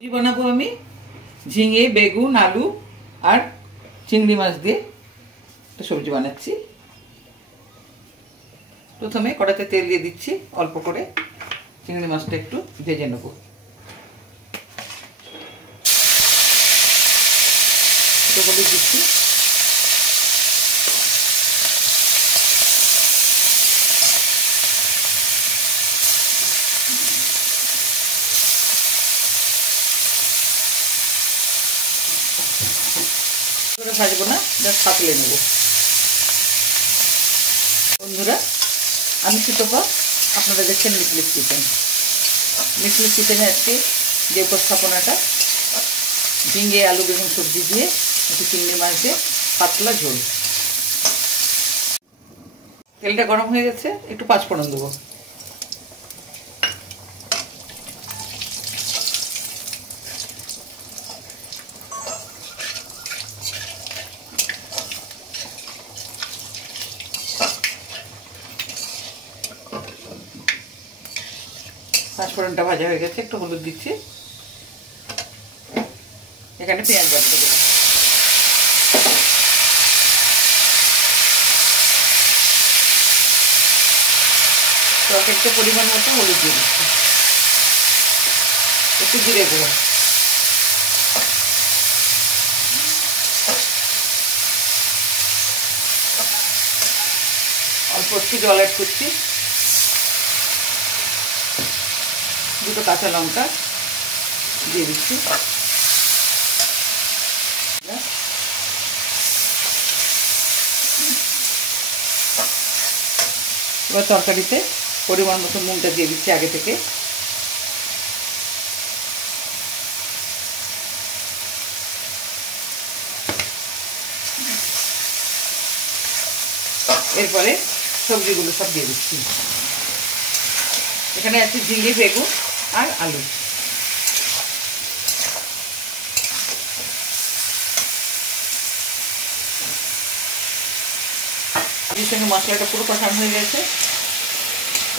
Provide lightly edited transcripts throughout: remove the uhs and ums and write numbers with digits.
সবজি বানাবো আমি ঝিঙে বেগুন আলু আর চিংড়ি মাছ দিয়ে একটা সবজি বানাচ্ছি। প্রথমে কড়াতে তেল দিয়ে দিচ্ছি অল্প করে, চিংড়ি মাছটা একটু ভেজে নেব। একটু হলুদ দিচ্ছি, ভাজবো না, জাস্ট পাতলে নেব। বন্ধুরা, আমি সুতপা, আপনারা দেখছেন মিটলিস কিচেন। মিটলিস কিচেনে আজকে যে উপস্থাপনাটা, ঝিঙে আলু বেগুন সবজি দিয়ে একটু চিংড়ি মাছ দিয়ে পাতলা ঝোল। তেলটা গরম হয়ে গেছে, একটু পাঁচফোড়ন দেবো। পাঁচফোড়নটা ভাজা হয়ে গেছে, একটু হলুদ দিচ্ছি। এখানে পেঁয়াজ বাটা দেবো। তরকারিতে পরিমাণ মতো হলুদ দিয়ে দিচ্ছি, একটু জিরে গুঁড়ো, অল্প একটু জল অ্যাড করছি, দুটো কাঁচা লঙ্কা দিয়ে দিচ্ছি। এবার তরকারিতে পরিমাণ মতো নুনটা দিয়ে দিচ্ছি আগে থেকে। এরপরে সবজিগুলো সব দিয়ে দিচ্ছি। এখানে আছে ঝিঙে বেগুন আর আলু। এর সঙ্গে মশলাটা পুরো কষানো হয়ে গেছে,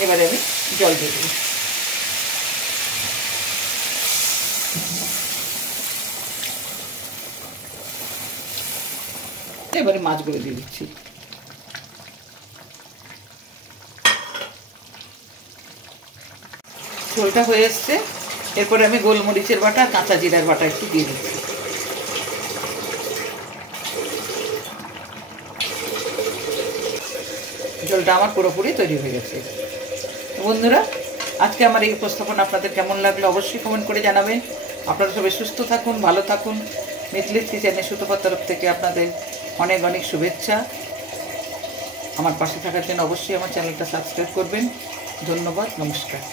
এবারে আমি জল দিয়ে দেবো। এবারে মাছগুলো দিয়ে দিচ্ছি। ঝোলটা হয়ে এসছে, এরপরে আমি গোলমরিচের বাটা কাঁচা জিরার বাটা একটু দিয়ে দিচ্ছি। ঝোলটা আমার পুরোপুরি তৈরি হয়ে গেছে। বন্ধুরা, আজকে আমার এই উপস্থাপনা আপনাদের কেমন লাগলো অবশ্যই কমেন্ট করে জানাবেন। আপনারা সবাই সুস্থ থাকুন, ভালো থাকুন। মিটলিস কিচেনের সুতপার তরফ থেকে আপনাদের অনেক অনেক শুভেচ্ছা। আমার পাশে থাকার জন্য অবশ্যই আমার চ্যানেলটা সাবস্ক্রাইব করবেন। ধন্যবাদ, নমস্কার।